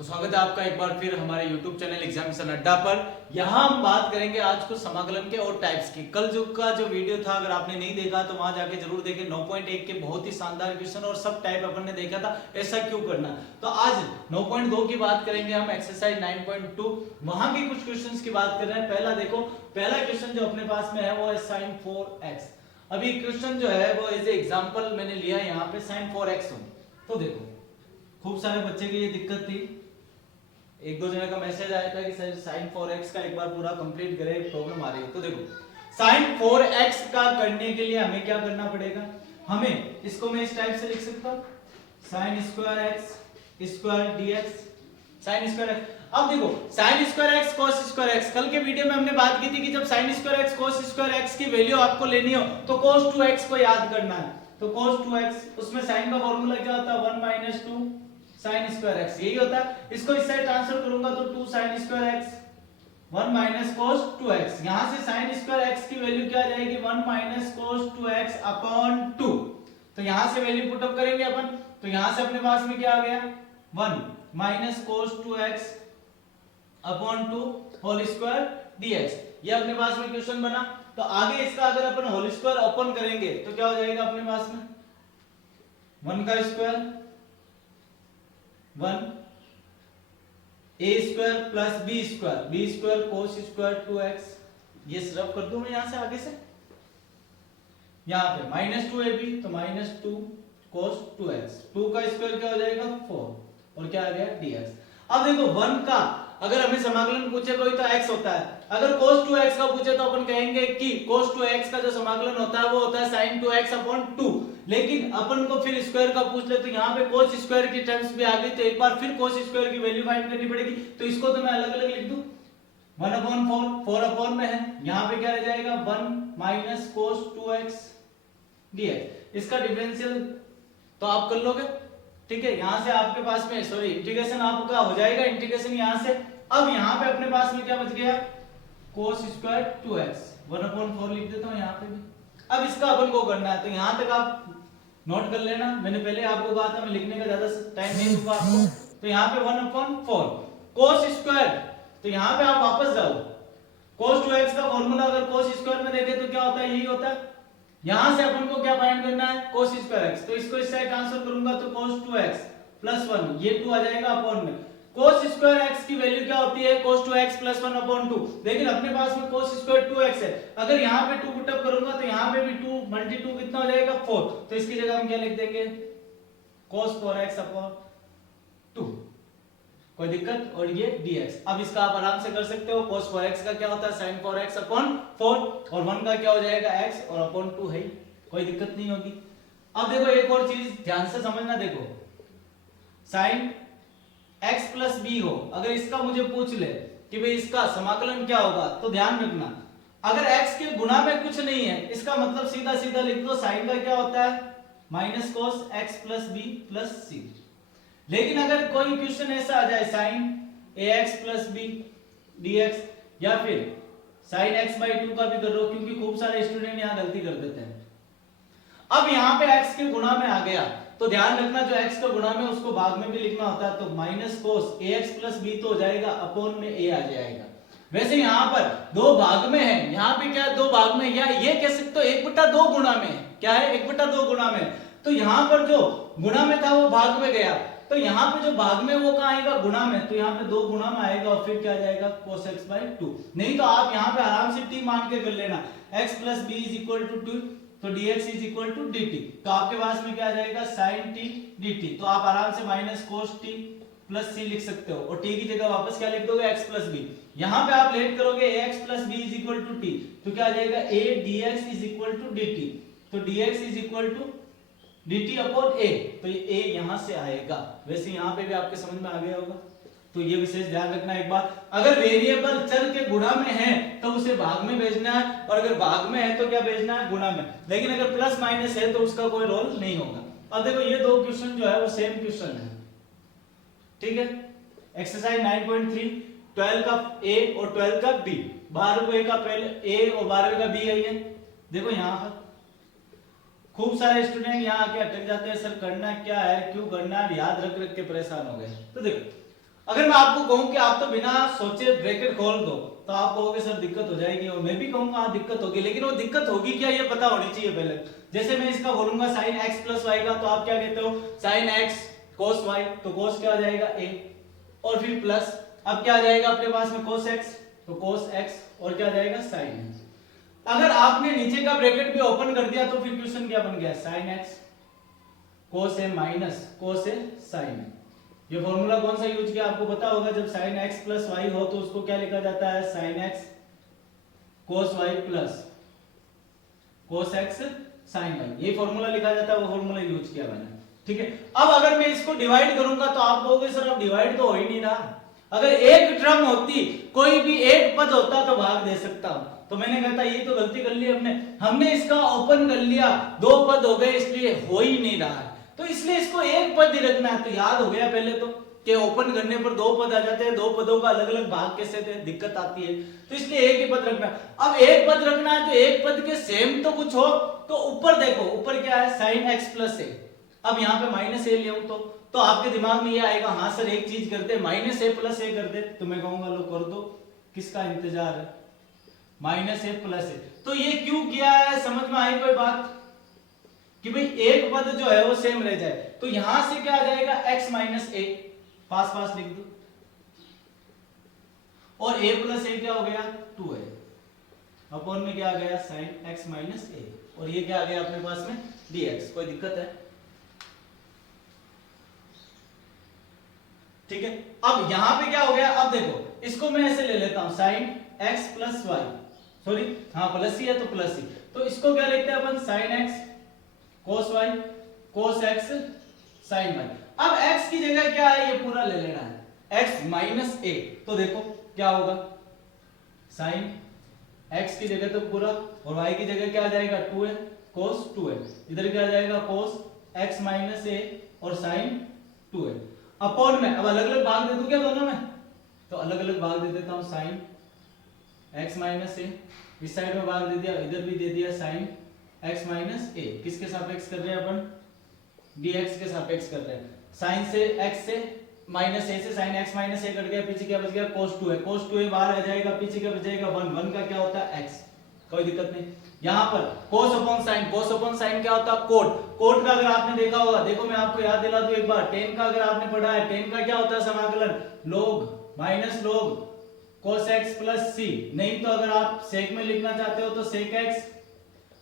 तो स्वागत है आपका एक बार फिर हमारे YouTube चैनल एग्जामिनेशन अड्डा पर। यहाँ हम बात करेंगे आज को समाकलन के और टाइप्स की। कल जो वीडियो था, अगर आपने नहीं देखा तो वहां जाके जरूर देखें। 9.1 के बहुत ही शानदार क्वेश्चन और सब टाइप अपन ने देखा था, ऐसा क्यों करना। तो आज 9.2 की बात करेंगे हम, एक्सरसाइज 9.2 वहां के कुछ क्वेश्चन की बात कर रहे हैं। पहला देखो, पहला क्वेश्चन जो अपने पास में है वो है sin 4x। अभी क्वेश्चन जो है वो एज ए एग्जाम्पल मैंने लिया यहाँ पे sin 4x। तो देखो खूब सारे बच्चे की ये दिक्कत थी, एक दो जने का मैसेज आया था कि सर sin 4x का एक बार पूरा कंप्लीट करें, प्रॉब्लम आ रही है। तो देखो sin 4x का करने के लिए हमें क्या करना पड़ेगा, हमें इसको मैं इस टाइप से लिख सकता हूं sin square x square dx sin square x। अब देखो sin square x cos square x, कल के वीडियो में हमने बात की थी कि जब sin square x cos square x की वैल्यू आपको लेनी हो तो cos 2x को याद करना है। तो cos 2x, उसमें sin का फॉर्मूला क्या होता है 1 - 2 sin स्क्वायर x, यही होता है। इसको इस साइड ट्रांसफर करूंगा तो 2 sin square x 1 - cos 2x। यहां से sin स्क्वायर x की वैल्यू क्या आ जाएगी 1 - cos 2x अपॉन 2। तो यहां से वैल्यू पुट अप करेंगे अपन, तो यहां से अपने पास में क्या आ गया 1 - cos 2x upon 2 whole square dx। ये अपने पास में क्वेश्चन बना। तो आगे इसका अगर अपन होल स्क्वायर ओपन करेंगे तो क्या हो जाएगा अपने पास में 1 का square 1 a square plus b square cos square 2x। ये रब कर दूं मैं यहां से आगे से, यहां पे -2ab तो -2 cos 2x, 2 का स्क्वायर क्या हो जाएगा 4 और क्या आ गया dx। अब देखो 1 का अगर हमें समाकलन पूछे कोई तो x होता है, अगर cos 2x का पूछे तो अपन कहेंगे कि cos 2x का जो समाकलन होता है वो होता है sin 2x अपॉन 2। लेकिन अपन को फिर स्क्वायर का पूछ ले तो यहाँ पे cos स्क्वायर की टर्म्स भी आ गई, तो एक बार फिर cos स्क्वायर की वैल्यू फाइंड करनी पड़ेगी। तो इसको तो मैं अलग अलग लिख दूं 1/4, 4 अपॉन में है, यहाँ पे क्या रह जाएगा 1 - cos 2x dx। इसका डिफरेंशियल तो आप कर लोगे, ठीक है। यहां से आपके पास में सॉरी इंटीग्रेशन आपका हो जाएगा, इंटीग्रेशन यहां से। अब यहां पे अपने पास में क्या बच गया cos स्क्वायर 2x 1/4 लिख देता हूं यहां पे भी। अब इसका अपन को करना है, तो यहां तक आप नोट कर लेना। मैंने पहले आपको कहा था मैं लिखने का ज्यादा टाइम नहीं दूंगा आपको। तो यहां पे 1/4 cos स्क्वायर, तो यहां पे आप वापस जाओ, cos 2x का फार्मूला अगर cos स्क्वायर में देखे तो क्या होता है, यही होता है। यहां से अपन को क्या फाइंड करना है cos स्क्वायर x, तो इसको इस साइड ट्रांसफर करूंगा तो cos 2x प्लस 1, ये 2 आ जाएगा अपॉन में। cos स्क्वायर x की वैल्यू क्या होती है cos 2x प्लस 1 अपॉन 2। लेकिन अपने पास में cos स्क्वायर 2x है, अगर यहां पे 2 पुट अप करूंगा तो यहां पे भी 2 × 2 कितना हो जाएगा 4। तो इसकी जगह हम क्या लिख देंगे cos 4x अपॉन 2, कोई दिक्कत। और ये dx, अब इसका आप आराम से कर सकते हो। cos 4x का क्या होता है sin 4x अपॉन 4 और 1 का क्या हो जाएगा x और अपॉन 2 है, कोई दिक्कत नहीं होगी। अब देखो एक और चीज ध्यान से समझना, देखो sin x प्लस b हो, अगर इसका मुझे पूछ ले कि भाई इसका समाकलन क्या होगा, तो ध्यान रखना अगर x के गुणा में कुछ नहीं है इसका मतलब सीधा सीधा लिख दो sin का क्या होता है minus cos x plus b plus c। लेकिन अगर कोई क्वेश्चन ऐसा आ जाए sin ax plus b dx या फिर sin x/2 का भी कर लो, क्योंकि खूब सारे स्टूडेंट यहाँ गलती कर देते हैं। अब यहाँ पे x के गुणा में आ गया तो ध्यान रखना जो x का गुणा में उसको भाग में भी लिखना होता है, तो minus cos ax plus b तो हो जाएगा अपॉन में a आ जाएगा। वैसे यहाँ पर दो भाग में है, यहाँ पे क्या है दो भाग में, या ये कह सकते हो 1/2 गुणा में है। क्या है 1/2 गुणा में, तो यहाँ पर जो गुणा में था वो भाग में गया, तो यहाँ पे जो भाग में वो कहाँ आएगा गुणा में, तो यहाँ पे 2 गुणा में आएगा और फिर क्या जाएगा cos x/2। नहीं तो आप यहाँ पे आराम से t मान के कर लेना x plus b is equal to 2, तो dx is equal to dt। तो आपके पास में क्या आ जाएगा sin t dt, तो आप आराम से minus cos t plus c लिख सकते हो और t की जगह वापस क्या लिख दोगे x प्लस b। यहाँ पे आप लेट करोगे ax plus b is equal to t, तो क्या आ जाएगा a dx is equal to dt, तो dx is equal to dt upon a, तो ये a यहां से आएगा। वैसे यहां पे भी आपके समझ में आ गया होगा, तो ये विशेष ध्यान रखना एक बार, अगर वेरिएबल चर के गुणा में है तो उसे भाग में भेजना है, और अगर भाग में है तो क्या भेजना है गुणा में। लेकिन अगर प्लस माइनस है तो उसका कोई रोल नहीं होगा। अब देखो ये दो क्वेश्चन जो है वो सेम क्वेश्चन है, ठीक है। एक्सरसाइज 9.3 12 का a और 12 का b, 12वें का पहले a और 12वें का b है। ये देखो यहाँ पर खूब सारे स्टूडेंट यहाँ आके अटक जाते हैं, सर करना क्या है क्यों करना है, याद रख रख के परेशान हो गए। तो देखो अगर मैं आपको कहूं कि आप तो बिना सोचे ब्रैकेट खोल दो तो आप कहोगे सर दिक्कत हो जाएगी, और मैं भी कहूंगा हाँ दिक्कत होगी, लेकिन वो दिक्कत होगी क्या ये पता होनी चाहिए पहले। जैसे मैं इसका बोलूंगा sin x प्लस वाई का, तो आप क्या कहते हो sin x cos y, तो cos क्या आ जाएगा a, और फिर प्लस अब क्या आ जाएगा अपने पास में cos x, तो cos x और क्या आ जाएगा sin। अगर आपने नीचे का ब्रैकेट भी ओपन कर दिया तो फिर क्वेश्चन क्या बन गया sin x cos a minus cos a sin। ये फॉर्मूला कौन सा यूज किया आपको पता होगा, जब sin x प्लस y हो तो उसको क्या लिखा जाता है sin x cos y plus cos x sin y, ये फॉर्मूला लिखा जाता है, वो फॉर्मूला यूज किया मैंने। ठीक है, अब अगर मैं इसको डिवाइड करूंगा तो आप कहोगे सर अब डिवाइड तो हो ही नहीं रहा, अगर एक टर्म होती कोई भी एक पद होता तो भाग दे सकता हूं, तो मैंने कहा था ये तो गलती कर ली हमने इसका ओपन कर लिया, दो पद हो गए इसलिए हो ही नहीं रहा है, तो इसलिए इसको एक पद ही रखना है। तो याद हो गया पहले तो कि ओपन करने पर दो पद आ जाते हैं, दो पदों का अलग अलग भाग कैसे थे दिक्कत आती है, तो इसलिए एक ही पद रखना। अब एक पद रखना है तो एक पद के सेम तो कुछ हो, तो ऊपर देखो ऊपर क्या है sin x प्लस a, अब यहाँ पे माइनस ए ले तो आपके दिमाग में ये आएगा हाँ सर एक चीज करते माइनस ए प्लस ए कर दे, तो मैं कहूंगा लो कर दो, किसका इंतजार है माइनस ए प्लस ए। तो ये क्यों किया है समझ में आई कोई बात, कि भाई एक पद जो है वो सेम रह जाए, तो यहां से क्या आ जाएगा x माइनस ए, पास पास लिख दो, और a प्लस ए क्या हो गया 2a, अपॉन में क्या आ गया sin x माइनस ए, और ये क्या आ गया अपने पास में dx। कोई दिक्कत है? ठीक है, अब यहां पे क्या हो गया, अब देखो इसको मैं ऐसे ले लेता हूं sin x plus y, sorry हाँ प्लस ही है तो प्लस ही, तो इसको क्या लिखते हैं अपन sin x cos y cos x sin y। अब x की जगह क्या है ये पूरा ले लेना है x माइनस a, तो देखो क्या होगा sin x की जगह तो पूरा, और y की जगह क्या आ जाएगा 2a cos 2a, इधर क्या आ जाएगा cos x माइनस a और sin 2a, अपॉन में अब अलग अलग भाग दे दूं क्या दोनों में, तो अलग अलग भाग दे देता हूं sin x माइनस a, इस साइड में भाग दे दिया, इधर भी दे दिया sin x माइनस a, किसके सापेक्ष कर रहे हैं अपन dx के सापेक्ष कर रहे हैं, sin से x से माइनस a से sin x minus a cut गया, पीछे क्या बच गया cos 2a, cos 2a बाहर आ जाएगा, पीछे क्या बचेगा 1, 1 का क्या होता है x, कोई दिक्कत नहीं। यहां पर cos upon sin, cos upon sin क्या होता है cot, cot का अगर आपने देखा होगा, देखो मैं आपको याद दिला दूं एक बार, tan का अगर आपने पढ़ा है, tan का क्या होता है समाकलन log minus log cos x plus c, नहीं तो अगर आप sec में लिखना चाहते हो तो sec x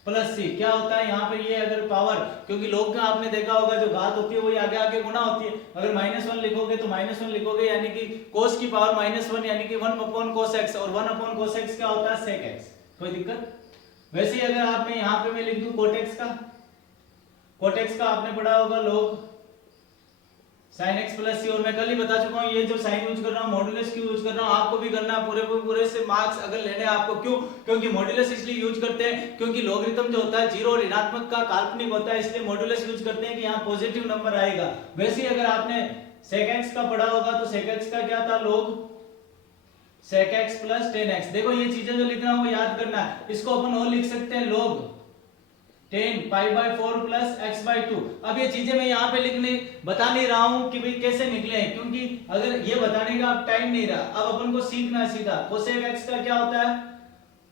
प्लस सी, क्या होता है यहाँ पे ये अगर पावर, क्योंकि लोग का आपने देखा होगा जो घात होती है वो आगे आगे गुणा होती है, अगर -1 लिखोगे तो -1 लिखोगे यानी कि cos की पावर -1 यानी कि 1 अपॉन cos x, और 1 अपॉन cos x क्या होता है sec x, कोई दिक्कत? वैसे ही अगर आपने यहाँ पे मैं लिख दूं cot x का आपने पढ़ा होगा log sin x प्लस सी, और मैं कल ही बता चुका हूँ ये जो साइन यूज कर रहा हूँ मॉड्यूलस क्यों यूज कर रहा हूँ, आपको भी करना है पूरे से मार्क्स अगर लेने हैं आपको, क्यों क्योंकि मॉड्यूलस इसलिए यूज करते हैं क्योंकि लॉगरिथम जो होता है जीरो और ऋणात्मक का काल्पनिक होता है, इसलिए मॉड्यूलस यूज करते हैं कि यहाँ पॉजिटिव नंबर आएगा। वैसे ही अगर आपने sec x का पढ़ा होगा तो sec x का क्या था log sec x plus tan x, देखो ये चीजें जो लिख रहा हूँ वो याद करना है, इसको अपन और लिख सकते हैं log tan pi by 4 plus x bye 2। अब ये चीजें मैं यहाँ पे लिखने बता नहीं रहा हूँ कि भाई कैसे निकले हैं, क्योंकि अगर ये बताने का अब टाइम नहीं रहा, अब अपन को सीखना है सीधा cosec x का क्या होता है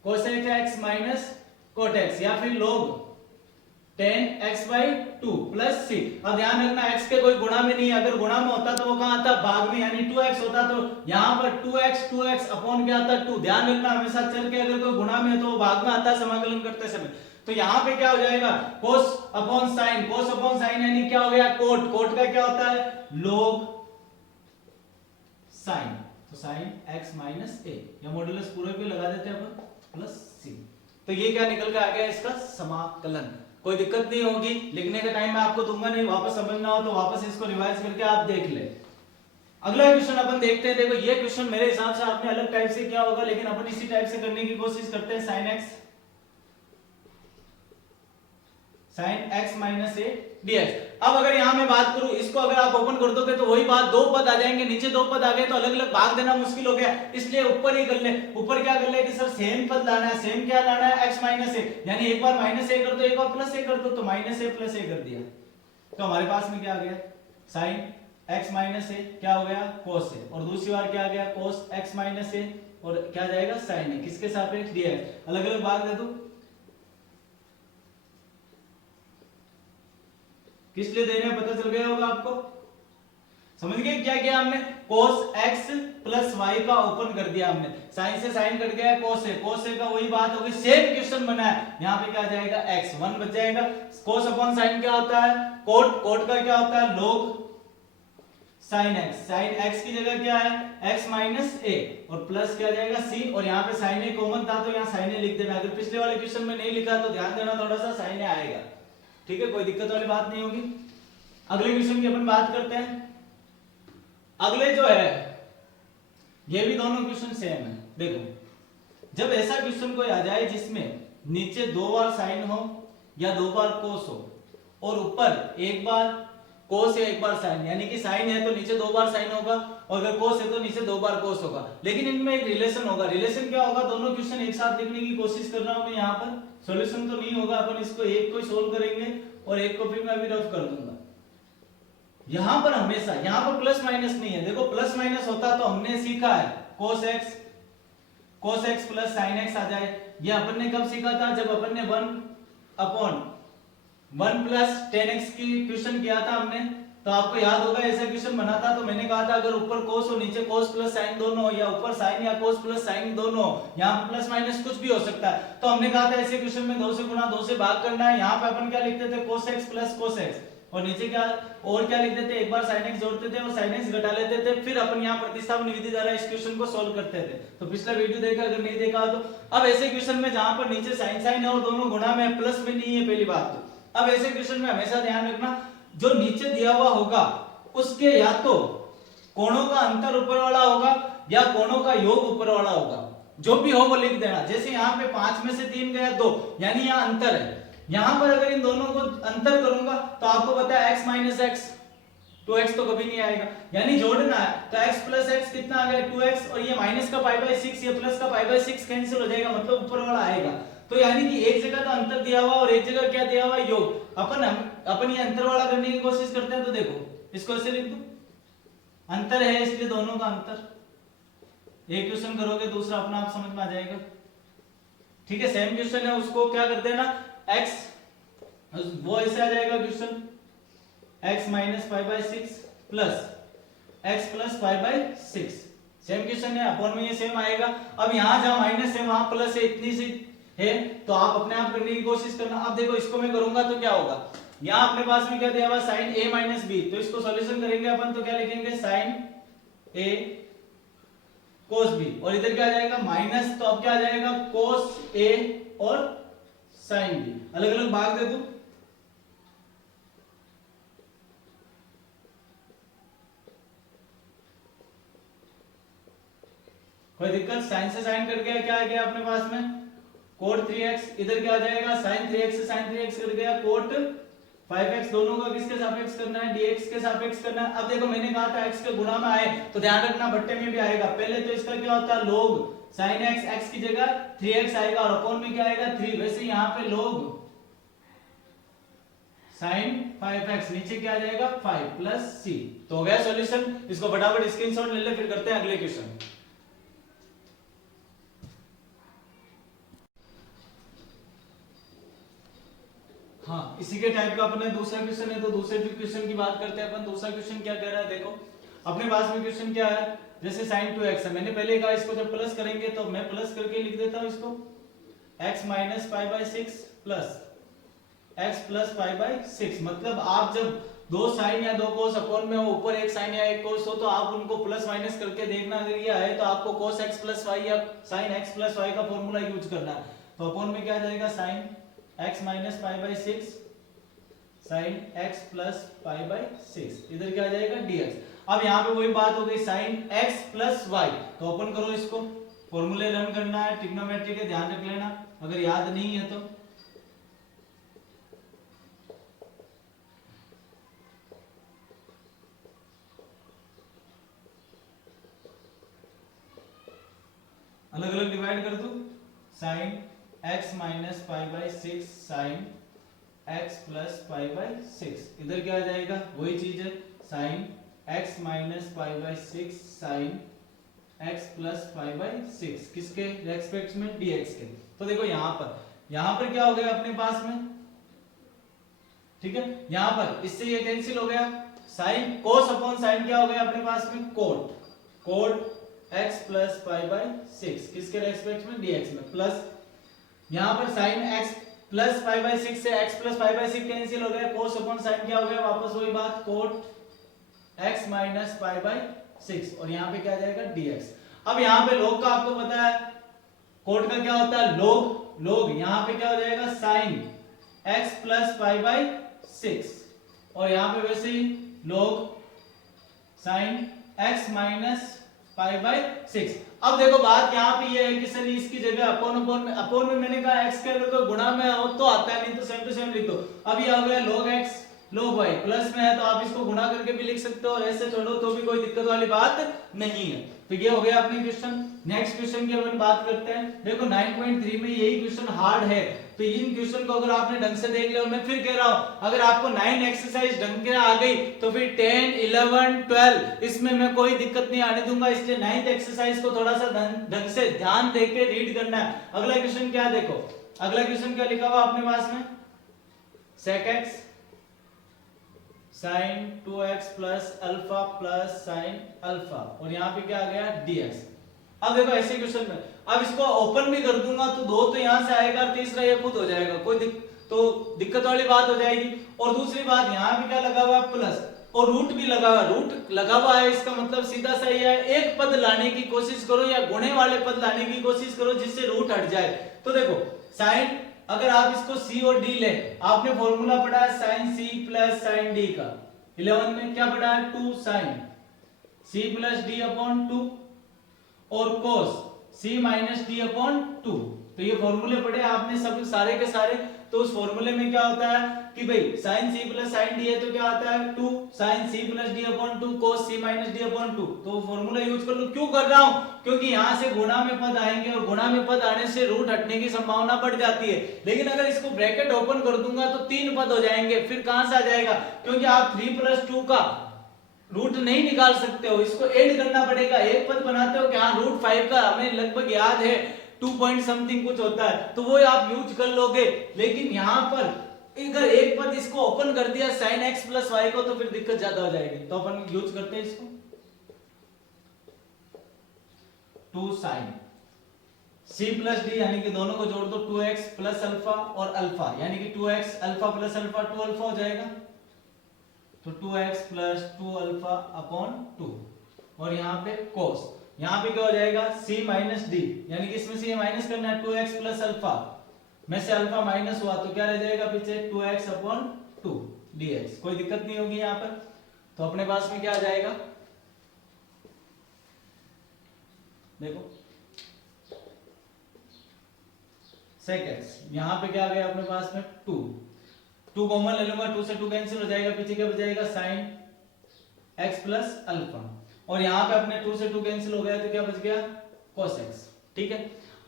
cosec x minus cot x, या फिर log tan x bye 2 plus c। अब ध्यान रखना x के कोई गुणा में नहीं है, अगर गुणा में होता तो वो कहाँ आता भाग में, यानी 2x होता तो यहाँ पर 2x अपॉन क्या आता 2, ध्यान रखना हमेशा चल के अगर कोई गुणा में है तो वो भाग में आता है समाकलन करते समय, तो यहाँ पे क्या हो जाएगा cos अपॉन sin यानी क्या हो गया cot का क्या होता है log sin, तो sin x माइनस a, या मॉड्यूलस पूरे पे लगा देते हैं अपन प्लस c, तो ये क्या निकल के आ गया इसका समाकलन। कोई दिक्कत नहीं होगी, लिखने का टाइम मैं आपको दूंगा नहीं, वापस समझना हो तो वापस इसको रिवाइज करके आप देख ले। अगला क्वेश्चन अपन देखते हैं, देखो ये क्वेश्चन मेरे हिसाब से आपने अलग टाइप से किया होगा, लेकिन अपन इसी टाइप से करने की कोशिश करते हैं sin x minus a dx। अब अगर यहां मैं बात करूं, इसको अगर आप ओपन कर दोगे तो वही बात, दो पद आ जाएंगे, नीचे दो पद आ गए तो अलग अलग भाग देना मुश्किल हो गया, इसलिए ऊपर ही कर ले। ऊपर क्या कर ले कि सर सेम पद लाना है, सेम क्या लाना है x माइनस a, यानी एक बार माइनस a कर दो एक बार प्लस a कर दो, तो माइनस a प्लस a कर दिया, तो हमारे पास में क्या आ गया sin x माइनस ए क्या हो गया cos ए, और दूसरी बार क्या आ गया cos x माइनस ए, और क्या जाएगा sin ए, किसके सापेक्ष dx। अलग अलग भाग दे दो, किस लिए दे रहे हैं पता चल गया होगा आपको, समझ गए क्या किया हमने, cos x प्लस y का ओपन कर दिया हमने, sin से sin कट गया cos a, cos a का वही बात होगी, सेम क्वेश्चन बना है, यहाँ पे क्या आ जाएगा x 1 बच जाएगा, cos अपॉन sin क्या होता है cot, cot का क्या होता है log sin x, sin x की जगह क्या है x माइनस a, और प्लस क्या जाएगा c, और यहाँ पे sin a कॉमन था तो यहाँ sin a लिख देना, अगर पिछले वाले क्वेश्चन में नहीं लिखा तो ध्यान देना थोड़ा सा, sin a आएगा, ठीक है, कोई दिक्कत वाली बात नहीं होगी। अगले क्वेश्चन की अपन बात करते हैं। अगले जो है ये भी दोनों क्वेश्चन सेम है, देखो जब ऐसा क्वेश्चन कोई आ जाए जिसमें नीचे 2 बार साइन हो या 2 बार कोस हो और ऊपर एक बार कोस या एक बार साइन, यानी कि साइन है तो नीचे 2 बार साइन होगा और अगर कोस है तो नीचे 2 बार कोस होगा, लेकिन इनमें एक रिलेशन होगा। रिलेशन क्या होगा, दोनों क्वेश्चन एक साथ लिखने की कोशिश कर रहा हूं मैं, यहाँ पर सॉल्यूशन तो नहीं होगा, अपन इसको एक को सोल्व करेंगे और एक को फिर मैं अभी रफ कर दूंगा। यहां पर हमेशा यहां पर प्लस माइनस नहीं है, देखो प्लस माइनस होता तो हमने सीखा है cos x plus sin x आ जाए, ये अपन ने कब सीखा था, जब अपन ने 1/1 प्लस 10x की क्वेश्चन किया था हमने, तो आपको याद होगा ऐसा क्वेश्चन बना था, तो मैंने कहा था अगर ऊपर cos हो नीचे cos प्लस sin दोनों हो, या ऊपर sin या cos प्लस sin दोनों हो, यहाँ पे प्लस माइनस कुछ भी हो सकता है, तो हमने कहा था ऐसे क्वेश्चन में 2 से गुणा 2 से भाग करना है। यहाँ पे अपन क्या लिखते थे cos x plus cos x, और नीचे क्या और क्या लिख देते, एक बार sin x जोड़ते थे और sin x घटा लेते थे, फिर अपन यहाँ प्रतिस्थापन विधि द्वारा इस क्वेश्चन को सॉल्व करते थे। तो पिछला वीडियो देखा, अगर नहीं देखा तो। अब ऐसे क्वेश्चन में जहां पर नीचे sin sin है और दोनों गुणा में प्लस में नहीं है, पहली बात तो अब ऐसे क्वेश्चन में हमेशा ध्यान रखना जो नीचे दिया हुआ होगा उसके या तो कोणों का अंतर ऊपर वाला होगा या कोणों का योग ऊपर वाला होगा, जो भी हो वो लिख देना। जैसे यहाँ पे 5 में से 3 गया 2, यानी यहाँ अंतर है, यहां पर अगर इन दोनों को अंतर करूंगा तो आपको पता है x माइनस एक्स, 2x तो कभी नहीं आएगा, यानी जोड़ना है तो x प्लस x कितना आ गया 2x, और ये माइनस का पाई बाय 6 ये प्लस का पाई बाय 6 कैंसिल हो जाएगा, मतलब ऊपर वाला आएगा। तो यानी कि एक जगह तो अंतर दिया हुआ और एक जगह क्या दिया हुआ योग, अपन ये अंतर वाला करने की कोशिश करते हैं, तो देखो इसको ऐसे लिख दो, अंतर है इसलिए दोनों का अंतर, एक क्वेश्चन करोगे दूसरा अपना आप समझ में आ जाएगा, ठीक है। सेम क्वेश्चन है उसको क्या करते हैं ना x, वो ऐसे आ जाएगा question x minus pi by 6 plus x plus pi by 6, same question है, अपॉन में ये सेम आएगा। अब यहाँ जहाँ माइनस है वहां प्लस है, इतनी सी है तो आप अपने आप करने की कोशिश करना। अब देखो इसको मैं करूंगा तो क्या होगा, यहाँ अपने पास में क्या दिया हुआ sin a माइनस b, तो इसको सॉल्यूशन करेंगे अपन तो क्या लिखेंगे sin a cos b, और इधर क्या आ जाएगा माइनस, तो अब क्या आ जाएगा cos a और sin b, अलग अलग भाग दे दूं, कोई दिक्कत, साइन से साइन कट गया, क्या आ गया अपने पास में cot 3x, इधर क्या आ जाएगा sin 3x से sin 3x कट गया cot 5x, दोनों का किसके सापेक्ष करना है dx के सापेक्ष करना है। अब देखो मैंने कहा था x के गुणा में आए तो ध्यान रखना बट्टे में भी आएगा, पहले तो इसका क्या होता है log sin x, x की जगह 3x आएगा और अपॉन में क्या आएगा 3, वैसे यहाँ पे log sin 5x, नीचे क्या आ जाएगा 5 प्लस c, तो हो गया सॉल्यूशन। इसको फटाफट स्क्रीनशॉट ले ले, फिर करते हैं अगले क्वेश्चन। हाँ, इसी के टाइप का अपने दूसरा क्वेश्चन है, तो दूसरे क्वेश्चन की बात करते हैं अपन। दूसरा क्वेश्चन क्या कह रहा है, देखो अपने पास में क्वेश्चन क्या है, जैसे sin 2x है, मैंने पहले कहा इसको जब प्लस करेंगे तो मैं प्लस करके लिख देता हूं इसको x minus pi by 6 plus x plus pi by 6, मतलब आप जब दो साइन या दो कोस अपॉन में हो, ऊपर एक साइन या एक कोस हो, तो आप उनको प्लस माइनस करके देखना, अगर ये आए तो आपको cos x प्लस y या sin x प्लस y का फॉर्मूला यूज करना है। तो अपॉन में क्या आ जाएगा sin x minus pi by 6 sin x plus pi by 6, इधर क्या आ जाएगा dx। अब यहाँ पे वही बात हो गई sin x प्लस y, तो ओपन करो इसको, फॉर्मूले रन करना है, ट्रिग्नोमेट्री के ध्यान रख लेना अगर याद नहीं है तो। अलग अलग डिवाइड कर दो, sin x minus pi by 6 sin x plus pi by 6, इधर क्या आ जाएगा वही चीज है sin x minus pi by 6 sine x plus pi by 6 किसके रेस्पेक्ट में dx के। तो देखो यहां पर क्या हो गया अपने पास में, ठीक है, यहां पर इससे ये कैंसिल हो गया, साइन cos अपॉन साइन क्या हो गया अपने पास में cot x plus pi by 6 किसके रेस्पेक्ट में dx में, प्लस यहां पर sine x plus pi by 6 से x plus pi by 6 cancel हो गया, cos अपॉन साइन क्या हो गया वापस वही बात cot x minus pi by 6 और यहां पे क्या आ जाएगा dx। अब यहां पे log का आपको पता है कोट का क्या होता है log यहां पे क्या हो जाएगा sine x plus pi by 6 और यहां पे वैसे ही log sine x minus pi by 6। अब देखो बात यहाँ पे ये है कि सर इसकी जगह अपोन में मैंने कहा x के अगर कोई गुणा में हो तो आता है, नहीं तो सेम टू सेम लिख दो। अब ये हो गया log x log y, plus में है तो आप इसको गुणा करके भी लिख सकते हो और ऐसे छोड़ो तो भी कोई दिक्कत वाली बात नहीं है। तो ये हो गया अपने क्वेश्चन। नेक्स्ट क्वेश्चन की अपन बात करते हैं। देखो 9.3 में यही क्वेश्चन हार्ड है, तो इन क्वेश्चन को अगर आपने ढंग से देख लिया, मैं फिर कह रहा हूं अगर आपको 9 एक्सरसाइज ढंग के आ गई तो फिर 10 11 12 इसमें मैं कोई दिक्कत नहीं आने दूंगा। इसलिए 9th एक्सरसाइज को थोड़ा सा ढंग से ध्यान देके रीड करना है। अगला क्वेश्चन क्या देखो, अगला क्वेश्चन क्या लिखा हुआ अपने पास में, sec x sin 2x plus alpha plus sin alpha और यहाँ पे क्या आ गया dx। अब देखो ऐसे क्वेश्चन में अब इसको ओपन भी कर दूंगा तो दो तो यहां से आएगा, तीसरा ये खुद हो जाएगा, कोई दिक्कत वाली बात हो जाएगी। और दूसरी बात यहाँ पे क्या लगा हुआ है प्लस और रूट भी लगा हुआ है, इसका मतलब सीधा सा ये है एक पद लाने की कोशिश करो या गुणे वाले पद लाने की कोशिश करो जिससे रूट हट जाए। तो देखो साइन अगर आप इसको c और d ले, आपने फॉर्मूला पढ़ा है sin c plus sin d का 11 में क्या पढ़ा है 2 sin c plus d upon 2 और cos c minus d upon 2। तो ये फॉर्मूले पढ़े आपने सब सारे के सारे। तो उस फॉर्मूले में क्या होता है कि भाई sin c plus sin d है तो क्या आता है 2 sin c plus d upon 2 cos c minus d upon 2। तो फॉर्मूला यूज कर लो। क्यों कर रहा हूं, क्योंकि यहां से गुणा में पद आएंगे और गुणा में पद आने से रूट हटने की संभावना बढ़ जाती है। लेकिन अगर इसको ब्रैकेट ओपन कर दूंगा तो 3 पद हो जाएंगे, फिर कहां से आ जाएगा, क्योंकि आप 3 प्लस 2 का रूट नहीं निकाल सकते हो, इसको ऐड करना पड़ेगा। एक पद बनाते हो कि हाँ रूट 5 का हमें लगभग याद है 2 पॉइंट समथिंग कुछ होता है, तो वो आप यूज कर लोगे। लेकिन यहां पर अगर एक पद इसको ओपन कर दिया sin x प्लस y को तो फिर दिक्कत ज्यादा हो जाएगी। तो अपन यूज करते हैं इसको 2 sin c प्लस d यानी कि दोनों को जोड़ दो 2x प्लस अल्फा और अल्फा यानी कि 2x alpha plus alpha 2 alpha हो जाएगा। तो 2x प्लस 2 अल्फा अपॉन 2 और यहाँ पे cos, यहाँ पे क्या हो जाएगा c माइनस d यानी कि इसमें से ये माइनस करना है 2x प्लस अल्फा में से अल्फा माइनस हुआ तो क्या रह जाएगा पीछे 2x अपॉन 2 dx। कोई दिक्कत नहीं होगी यहाँ पर। तो अपने पास में क्या आ जाएगा देखो sec x, यहाँ पे क्या आ गया अपने पास में 2 कॉमन ले लूंगा, 2 से 2 कैंसिल हो जाएगा, पीछे क्या बच जाएगा sin x प्लस अल्फा और यहाँ पे अपने 2 से 2 कैंसिल हो गया तो क्या बच गया cos x। ठीक है,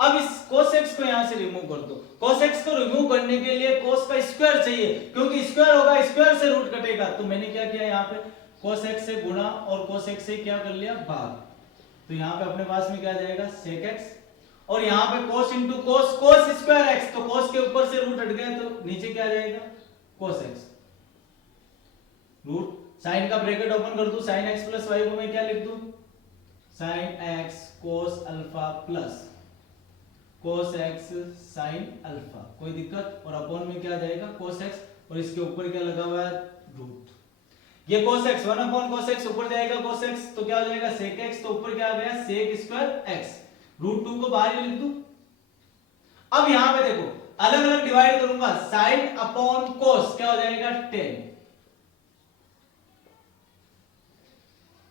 अब इस cos x को यहाँ से रिमूव कर दो। cos x को रिमूव करने के लिए cos का स्क्वायर चाहिए, क्योंकि स्क्वायर होगा स्क्वायर से रूट कटेगा। तो मैंने क्या किया यहाँ पे cos x से गुणा और cos x से क्या कर लिया भाग। तो यहाँ पे अपने पास में क्या आ जाएगा sec x और यहाँ पे cos into cos square x, तो cos के ऊपर से रूट हट गया तो नीचे क्या आ जाएगा cos x रूट साइन का ब्रैकेट ओपन कर दूं sin x प्लस y को मैं क्या लिख दूं sin x cos alpha plus cos x sin alpha. कोई दिक्कत, और अपॉन में क्या आ जाएगा cos x और इसके ऊपर क्या लगा हुआ है रूट। ये cos x 1 upon cos x ऊपर जाएगा cos x तो क्या हो जाएगा sec x, तो ऊपर क्या आ गया sec स्क्वायर x, रूट 2 को बाहर ही लिख दूं। अब यहां पे देखो अलग अलग डिवाइड करूंगा sin अपॉन cos क्या हो जाएगा 10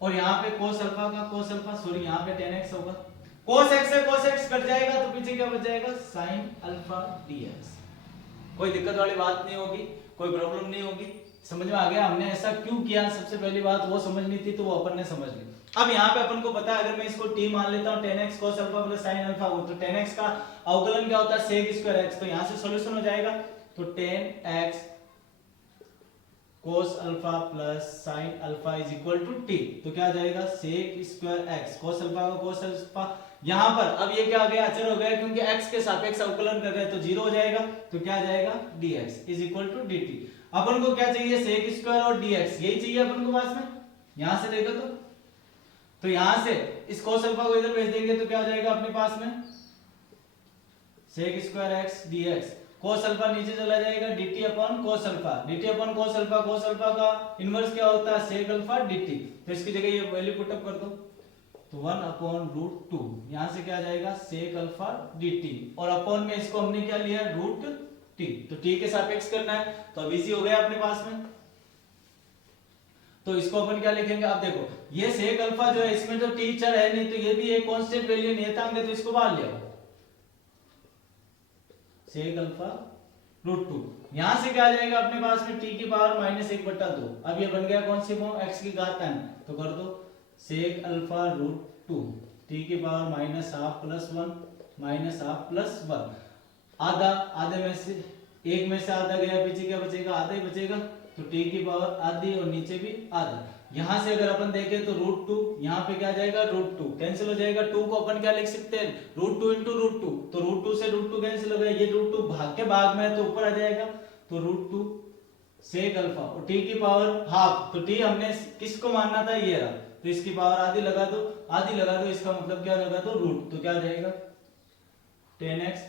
और यहाँ पे cos अल्फा का cos अल्फा सॉरी यहाँ पे 10x होगा, cos x से cos x कट जाएगा तो पीछे क्या बच जाएगा sin अल्फा dx। कोई दिक्कत वाली बात नहीं होगी, कोई प्रॉब्लम नहीं होगी। समझ में आ गया हमने ऐसा क्यों किया, सबसे पहली बात वो समझनी थी तो वो अपन ने समझ ली। अब यहाँ पे अपन को पता है अगर मैं इसको t मान लेता हूँ 10x cos alpha plus sin alpha हो तो 10x का अवकलन क्या होता है sec स्क्वायर x, तो यहाँ से सॉल्यूशन हो जाएगा। तो 10x cos alpha plus sin alpha is equal to t। तो क्या आ जाएगा sec square x, cos alpha का cos अल्फा, यहां पर अब ये क्या आ गया, अचर हो गया क्योंकि x के सापेक्ष अवकलन कर रहे हैं तो 0 हो जाएगा। तो क्या आ जाएगा dx is equal to dt। अपन को क्या चाहिए, sec स्क्वायर और dx, यही चाहिए अपन को पास में। यहां से देखो तो यहां से इस cos अल्फा को इधर भेज देंगे तो क्या आ जाएगा अपने पास में sec square x dx, cos alpha नीचे चला जाएगा dt upon cos alpha, dt upon cos alpha, cos alpha का इन्वर्स क्या होता है sec अल्फा dt। तो इसकी जगह ये वैल्यू पुट अप कर दो तो 1 अपॉन रूट 2, यहां से क्या आ जाएगा sec अल्फा dt, और अपॉन में इसको हमने क्या लिया रूट t, तो t के सापेक्ष करना है तो अब इजी हो गया अपने पास में। तो इसको अपन क्या लिखेंगे, अब देखो ये sec अल्फा जो है इसमें तो t चर है नहीं, तो ये भी एक कांस्टेंट वैल्यू नियतांक है, तो इसको बाहर ले आओ sec अल्फा रूट 2, यहां से क्या आ जाएगा अपने पास में t की पावर -1/2। अब ये बन गया कौन सी फॉर्म, x की घात n, तो कर दो sec अल्फा रूट 2 t की पावर -12 प्लस 1 -12 प्लस 1, आधा, आधे में से एक में से आधा गया, पीछे क्या बचेगा, आधा ही बचेगा, तो t की पावर आधी और नीचे भी आधा। यहां से अगर अपन देखें तो रूट 2, यहां पे क्या जाएगा रूट 2 कैंसिल हो जाएगा, 2 को अपन क्या लिख सकते हैं रूट 2 इंटू रूट 2, तो रूट 2 से रूट 2 कैंसिल हो गया, ये रूट 2 भाग के भाग में है तो ऊपर आ जाएगा, तो रूट 2 sec अल्फा और t की पावर हाफ, तो t हमने किसको मानना था, ये रहा, तो इसकी पावर आधी लगा दो, आधी लगा दो, इसका मतलब क्या लगा दो रूट, तो क्या आ जाएगा 10x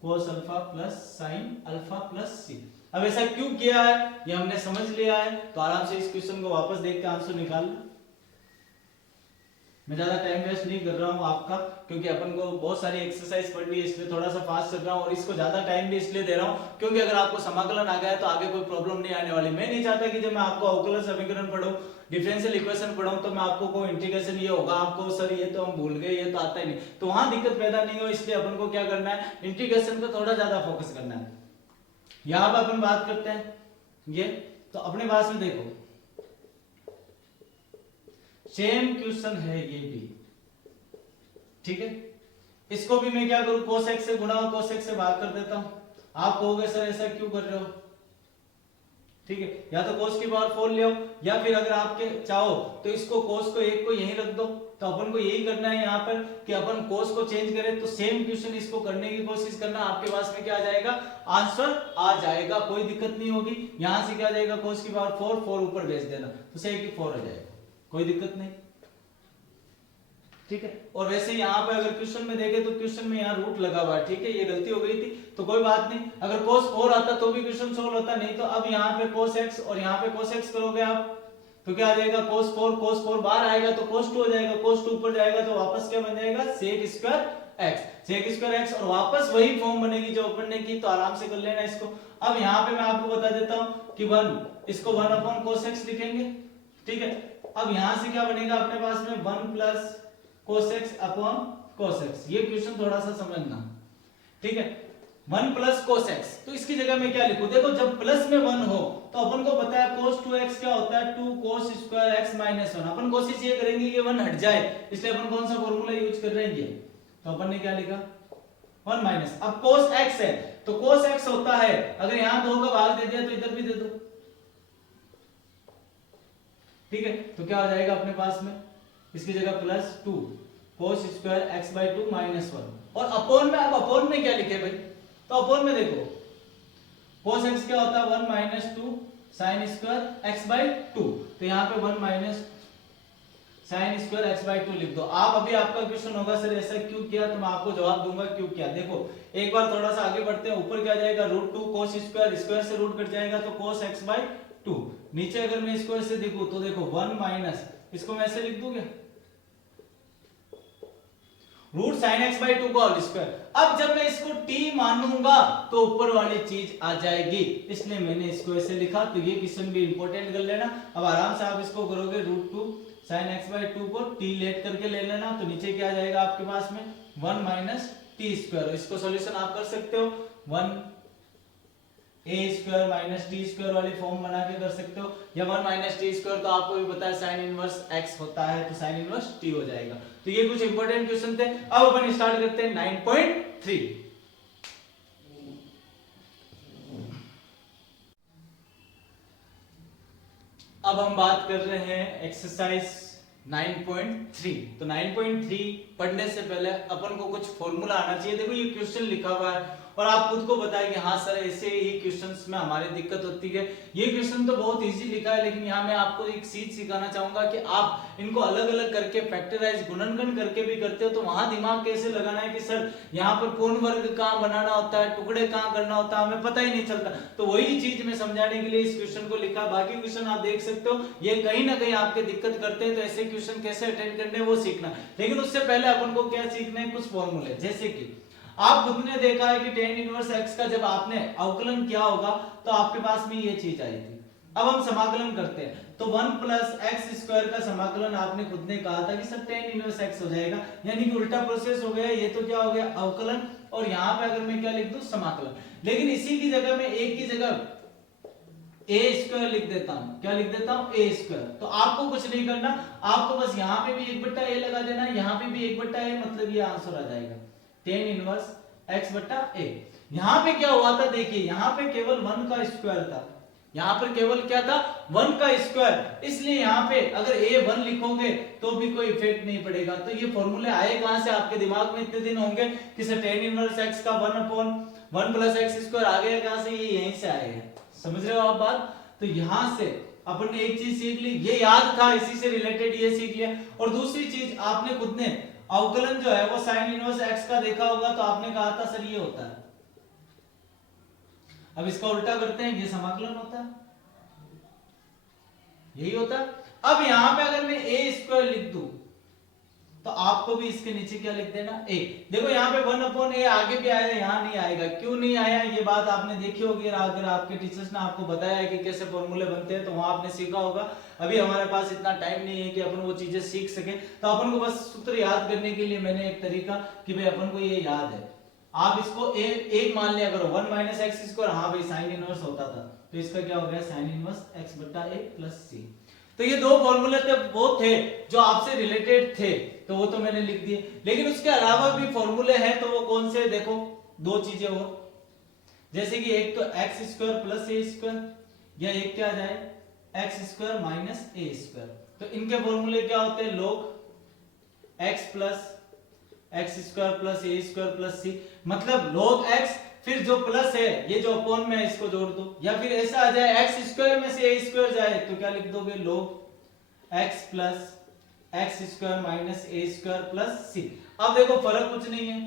cos alpha plus sin alpha plus c। अब ऐसा क्यों किया है ये हमने समझ लिया है, तो आराम से इस क्वेश्चन को वापस देख के आंसर निकाल लो। मैं ज्यादा टाइम वेस्ट नहीं कर रहा हूं आपका, क्योंकि अपन को बहुत सारी एक्सरसाइज पढ़नी है, इसलिए थोड़ा सा फास्ट चल रहा हूं, और इसको ज्यादा टाइम भी इसलिए दे रहा हूं क्योंकि अगर आपको समाकलन आ गया तो आगे कोई प्रॉब्लम नहीं आने वाली। मैं नहीं चाहता कि जब मैं आपको अवकलन समीकरण पढ़ाऊं, डिफरेंशियल इक्वेशन पढ़ाऊं, तो मैं आपको कोई इंटीग्रेशन ये होगा, आपको सर ये तो हम भूल गए, ये तो आता ही नहीं, तो वहां दिक्कत पैदा नहीं हो, इसलिए अपन को क्या करना है, इंटीग्रेशन पे थोड़ा ज्यादा फोकस करना है। यहां पर अपन बात करते हैं ये, तो अपने पास में देखो सेम क्वेश्चन है ये भी, ठीक है, इसको भी मैं क्या करूं cos x से गुणा और cos x से भाग कर देता हूं। आप कहोगे सर ऐसा क्यों कर रहे हो, ठीक है, या तो cos की पावर 4 ले आओ, या फिर अगर आपके चाहो तो इसको cos को एक को यहीं रख दो। तो अपन को यही करना है यहाँ पर कि अपन cos को चेंज करें, तो सेम क्वेश्चन इसको करने की कोशिश करना, आपके पास में क्या आ जाएगा आंसर आ जाएगा, कोई दिक्कत नहीं होगी। यहां से क्या आ जाएगा cos की पावर 4, 4 ऊपर भेज देना, तो sec की 4 आ जाएगा, कोई दिक्कत नहीं, ठीक है। और वैसे यहाँ पे अगर क्वेश्चन में देखे तो क्वेश्चन में यहाँ रूट लगा हुआ है, ठीक है, ये गलती हो गई थी, तो कोई बात नहीं, अगर cos 4 आता तो भी क्वेश्चन सोल्व होता, नहीं तो अब यहाँ पे cos x और यहाँ पे cos x करोगे आप तो क्या आ जाएगा cos 4 बाहर आएगा तो cos 2 हो जाएगा, cos 2 ऊपर जाएगा तो वापस क्या बन जाएगा sec square x, sec square x, और वापस वही फॉर्म बनेगी जो अपन ने की, तो आराम से कर लेना इसको। अब यहाँ पे मैं आपको बता देता हूँ कि 1 इसको 1 अपॉन cos x लिखेंगे, ठीक है। अब यहाँ से क्या बनेगा अपने पास में 1 plus cos x upon cos x, ये क्वेश्चन थोड़ा सा समझना, ठीक है, 1 प्लस cos x, तो इसकी जगह में क्या लिखूं, देखो जब प्लस में 1 हो तो अपन को पता है cos 2x क्या होता है 2 cos स्क्वायर x माइनस 1, अपन कोशिश ये करेंगे कि 1 हट जाए, इसलिए अपन कौन सा फॉर्मूला यूज कर रहे हैं ये, तो अपन ने क्या लिखा 1 माइनस, अब cos x है तो cos x होता है, अगर यहां 2 का भाग दे दिया तो इधर भी दे दो, ठीक है, तो क्या हो जाएगा अपने पास में इसकी जगह plus 2 cos square x by 2 minus 1, और अपॉन में, अब अपॉन में क्या लिखे भाई, तो अपॉन में देखो cos x क्या होता है 1 minus 2 sin square x by 2, तो यहाँ पे 1 minus sin square x by 2 लिख दो। आप अभी आपका क्वेश्चन होगा सर ऐसा क्यों किया, तो मैं आपको जवाब दूंगा क्यों किया। देखो एक बार थोड़ा सा आगे बढ़ते हैं, ऊपर क्या जाएगा रूट 2 cos स्क्वायर, स्क्वायर से रूट कट जाएगा तो cos x बाई 2, नीचे अगर मैं स्क्वायर से देखूं तो देखो 1 माइनस, इसको मैं ऐसे लिख दूं क्या रूट साइन एक्स बाई 2 का होल स्क्वायर। अब जब मैं इसको t मानूंगा तो ऊपर वाली चीज आ जाएगी, इसलिए मैंने इसको ऐसे लिखा, तो ये क्वेश्चन भी इंपॉर्टेंट कर लेना। अब आराम से आप इसको करोगे रूट 2 साइन एक्स बाई 2 को t लेट करके ले लेना, तो नीचे क्या आ जाएगा आपके पास में 1 माइनस टी स्क्वायर, इसको सॉल्यूशन आप कर सकते हो 1 a square minus T square वाली फॉर्म बना के कर सकते हो, या 1 माइनस टी स्क्वायर तो आपको भी पता है साइन इनवर्स x होता है, तो साइन इनवर्स t हो जाएगा। तो ये कुछ इंपॉर्टेंट क्वेश्चन थे। अब अपन स्टार्ट करते हैं 9.3। अब हम बात कर रहे हैं एक्सरसाइज 9.3। तो 9.3 पढ़ने से पहले अपन को कुछ फॉर्मूला आना चाहिए। देखो ये क्वेश्चन लिखा हुआ है और आप खुद को बताएं कि हाँ सर ऐसे ही क्वेश्चंस में हमारी दिक्कत होती है। ये क्वेश्चन तो बहुत इजी लिखा है, लेकिन यहाँ मैं आपको एक चीज सिखाना चाहूंगा कि आप इनको अलग अलग करके फैक्टराइज गुणनखंड करके भी करते हो, तो वहां दिमाग कैसे लगाना है कि सर यहाँ पर पूर्ण वर्ग कहाँ बनाना होता है, टुकड़े कहाँ करना होता है, हमें पता ही नहीं चलता। तो वही चीज मैं समझाने के लिए इस क्वेश्चन को लिखा। बाकी क्वेश्चन आप देख सकते हो, ये कहीं ना कहीं आपके दिक्कत करते हैं, तो ऐसे क्वेश्चन कैसे अटेंड करने हैं वो सीखना। लेकिन उससे पहले अपन को क्या सीखना है, कुछ फॉर्मूले। जैसे कि आप खुद ने देखा है कि tan इनवर्स x का जब आपने अवकलन किया होगा तो आपके पास में ये चीज आई थी। अब हम समाकलन करते हैं, तो 1 प्लस एक्स स्क्वायर का समाकलन आपने खुद ने कहा था कि सर tan इनवर्स x हो जाएगा, यानी कि उल्टा प्रोसेस हो गया। ये तो क्या हो गया, अवकलन, और यहाँ पे अगर मैं क्या लिख दूं, समाकलन। लेकिन इसी की जगह में एक की जगह ए स्क्वायर लिख देता हूं। क्या लिख देता हूं, ए स्क्वायर। तो आपको कुछ नहीं करना, आपको बस यहाँ पे भी 1/a लगा देना, यहाँ पे भी 1/a, मतलब ये आंसर आ जाएगा tan इनवर्स x/a। यहां पे क्या हुआ था, देखिए यहां पे केवल 1 का स्क्वायर था, यहां पर केवल क्या था, 1 का स्क्वायर। इसलिए यहां पे अगर a 1 लिखोगे तो भी कोई इफेक्ट नहीं पड़ेगा। तो ये फॉर्मूले आए कहां से, आपके दिमाग में इतने दिन होंगे कि सर tan इनवर्स x का 1/1 प्लस एक्स स्क्वायर आ गया कहां से, ये यहीं से आएगा। समझ रहे हो आप बात। तो यहां से अपन ने एक चीज सीख ली, ये याद था, इसी से रिलेटेड ये सीख लिया। और दूसरी चीज आपने खुद ने अवकलन जो है वो sin इनवर्स x का देखा होगा, तो आपने कहा था सर ये होता है। अब इसका उल्टा करते हैं, ये समाकलन होता है, यही होता है। अब यहां पे अगर मैं a स्क्वायर लिख दूं तो आपको भी इसके नीचे क्या लिख देना, a। देखो यहाँ पे 1/a आगे भी आया, यहाँ नहीं आएगा। क्यों नहीं आया, ये बात आपने देखी होगी, अगर आपके टीचर्स ने आपको बताया है कि कैसे फॉर्मूले बनते हैं तो वहां आपने सीखा होगा। अभी हमारे पास इतना टाइम नहीं है कि अपन वो चीजें सीख सके, तो अपन को बस सूत्र याद करने के लिए मैंने एक तरीका कि भाई अपन को ये याद है, आप इसको एक मान लिया करो, 1 माइनस एक्स स्क्वायर। हाँ भाई साइन इनवर्स होता था, तो इसका क्या हो गया, sine inverse x/a plus c। तो ये दो फॉर्मूले थे, वो थे जो आपसे रिलेटेड थे, तो वो तो मैंने लिख दिए। लेकिन उसके अलावा भी फॉर्मूले हैं, तो वो कौन से, देखो दो चीजें हो, जैसे कि एक तो x square plus a square, या एक क्या आ जाए, x square minus a square. तो इनके फॉर्मूले क्या होते हैं, log x plus x square plus a square plus c. मतलब log x, फिर जो प्लस है ये जो अपॉन में है इसको जोड़ दो, या फिर ऐसा आ जाए एक्स स्क्वायर में से ए स्क्वायर जाए तो क्या लिख दोगे, log x plus x square minus a square plus c. अब देखो फर्क कुछ नहीं है,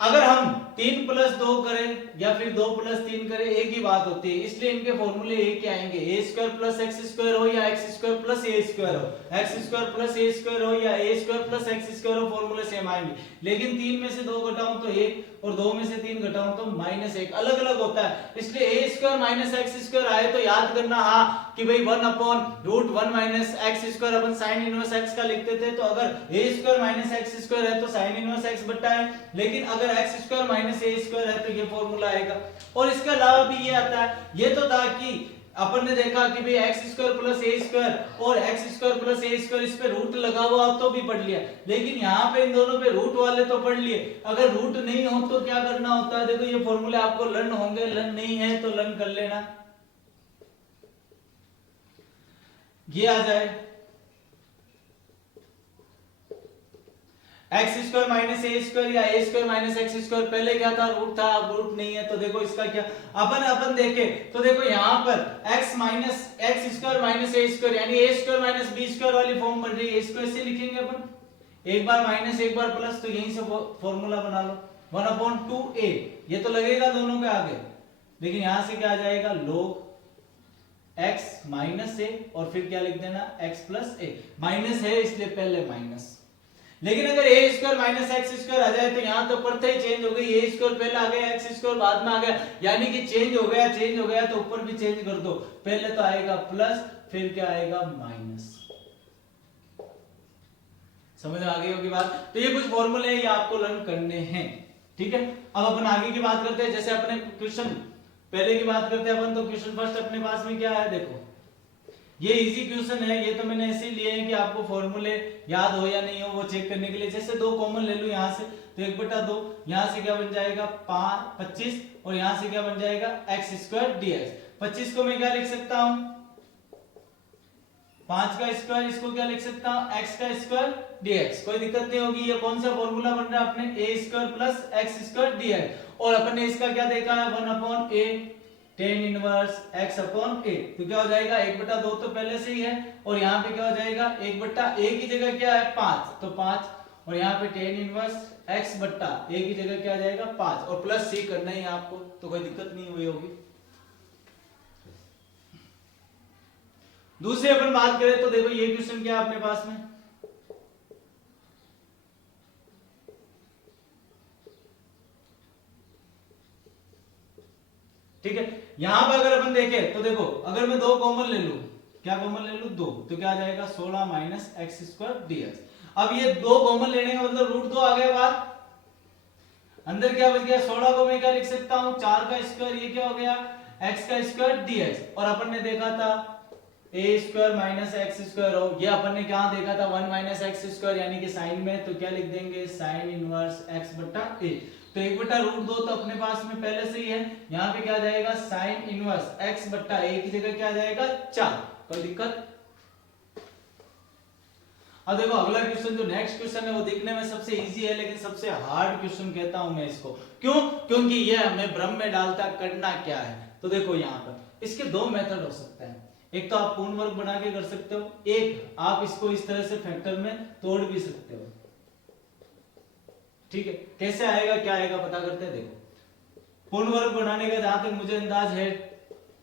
अगर हम 3 प्लस 2 करें या फिर 2 प्लस 3 करें एक ही बात होती है। इसलिए इनके फॉर्मूले एक ही आएंगे, ए स्क्वायर प्लस एक्स स्क्वायर हो या x square plus a square हो, x square plus a square हो या ए स्क्वायर प्लस एक्स स्क्वायर हो, फॉर्मूले सेम आएंगे। लेकिन 3 में से 2 घटाऊं तो 1 और 2 में से 3 घटाऊं तो -1, अलग अलग होता है। इसलिए ए स्क्वायर माइनस एक्स स्क्वायर आए तो याद करना हाँ कि भाई 1/√1 minus x square upon sine inverse x का लिखते थे, तो अगर ए स्क्वायर माइनस एक्स स्क्वायर है तो साइन इनवर्स एक्स बटा है। लेकिन अगर x square minus a square है तो ये फॉर्मूला आएगा। और इसके अलावा भी ये आता है, ये तो था कि अपन ने देखा कि भाई x square plus a square और x square plus a square, इस पे रूट लगा हुआ तो भी पढ़ लिया। लेकिन यहाँ पे इन दोनों पे रूट वाले तो पढ़ लिए, अगर रूट नहीं हो तो क्या करना होता है, देखो ये फॉर्मूले आपको लर्न होंगे, लर्न नहीं है तो लर्न कर लेना। ये आ जाए x square minus a square या ए स्क्वायर माइनस एक्स स्क्वायर, पहले क्या था, रूट था, अब रूट नहीं है। तो देखो इसका क्या अपन देखे तो देखो यहाँ पर x minus x square minus a square यानी a square minus b square वाली फॉर्म बन रही है। इसको ऐसे लिखेंगे अपन, एक बार माइनस एक बार प्लस, तो यहीं से फॉर्मूला बना लो 1/2a, ये तो लगेगा दोनों के आगे। लेकिन यहां से क्या आ जाएगा, log x माइनस ए और फिर क्या लिख देना, x प्लस ए। माइनस है इसलिए पहले माइनस। लेकिन अगर ए स्क्वायर माइनस एक्स स्क्वायर आ जाए तो यहाँ तो पढ़ते ही चेंज हो गई, ए स्क्वायर पहले आ गया एक्स स्क्वायर बाद में आ गया, यानी कि चेंज हो गया तो ऊपर भी चेंज कर दो, पहले तो आएगा प्लस फिर क्या आएगा माइनस। समझ में आ गई होगी बात। तो ये कुछ फॉर्मूले हैं, ये आपको लर्न करने हैं, ठीक है। अब अपन आगे की बात करते हैं, जैसे अपने क्वेश्चन पहले की बात करते हैं अपन, तो क्वेश्चन फर्स्ट अपने पास में क्या है, देखो ये इजी क्वेश्चन है, ये तो मैंने ऐसे लिए हैं कि आपको फॉर्मूले याद हो या नहीं हो वो चेक करने के लिए। जैसे 2 कॉमन ले लूं यहाँ से, तो 1/2, यहाँ से क्या बन जाएगा 25 और यहाँ से क्या बन जाएगा x² dx। 25 को मैं क्या लिख सकता हूं, 5 का स्क्वायर, इसको क्या लिख सकता हूं, x का स्क्वायर dx। कोई दिक्कत नहीं होगी। ये कौन सा फॉर्मूला बन रहा है अपने, a square plus x square dx। और अपन ने इसका क्या देखा है, 1 upon a tan inverse x upon a। तो क्या हो जाएगा, 1/2 तो पहले से ही है, और यहाँ पे क्या हो जाएगा 1/a की जगह क्या है 5, तो 5, और यहाँ पे tan इनवर्स x बट्टा a की जगह क्या आ जाएगा 5, और प्लस c करना ही है आपको, तो कोई दिक्कत नहीं हुई होगी। दूसरी अपन बात करें तो देखो ये क्वेश्चन क्या है अपने पास में, ठीक है। यहां पर अगर अपन देखें तो देखो, अगर मैं 2 कॉमन ले लूं, क्या कॉमन ले लूं 2, तो क्या आ जाएगा 16 माइनस एक्स स्क्वायर dx। अब ये 2 कॉमन लेने का मतलब रूट 2 आ गया बाहर, अंदर क्या बच गया 16 को मैं क्या लिख सकता हूं 4 का स्क्वायर, ये क्या हो गया x का स्क्वायर dx। और अपन ने देखा था a square minus x square हो, ये अपन ने क्या देखा था 1 माइनस एक्स स्क्वायर, यानी कि साइन में, तो क्या लिख देंगे साइन इनवर्स x बटा a। तो 1/√2 तो अपने पास में पहले से ही है, यहाँ पे क्या आ जाएगा साइन इनवर्स x बटा a की जगह क्या आ जाएगा 4। कोई दिक्कत। अब देखो अगला क्वेश्चन, जो नेक्स्ट क्वेश्चन है वो देखने में सबसे इजी है, लेकिन सबसे हार्ड क्वेश्चन कहता हूं मैं इसको। क्यों? क्योंकि ये हमें भ्रम में डालता करना क्या है। तो देखो यहाँ पर इसके 2 मेथड हो सकते हैं, एक तो आप पूर्ण वर्ग बना के कर सकते हो, एक आप इसको इस तरह से फैक्टर में तोड़ भी सकते हो, ठीक है। कैसे आएगा क्या आएगा पता करते हैं। देखो पूर्ण वर्ग बनाने का जहां तक मुझे अंदाज है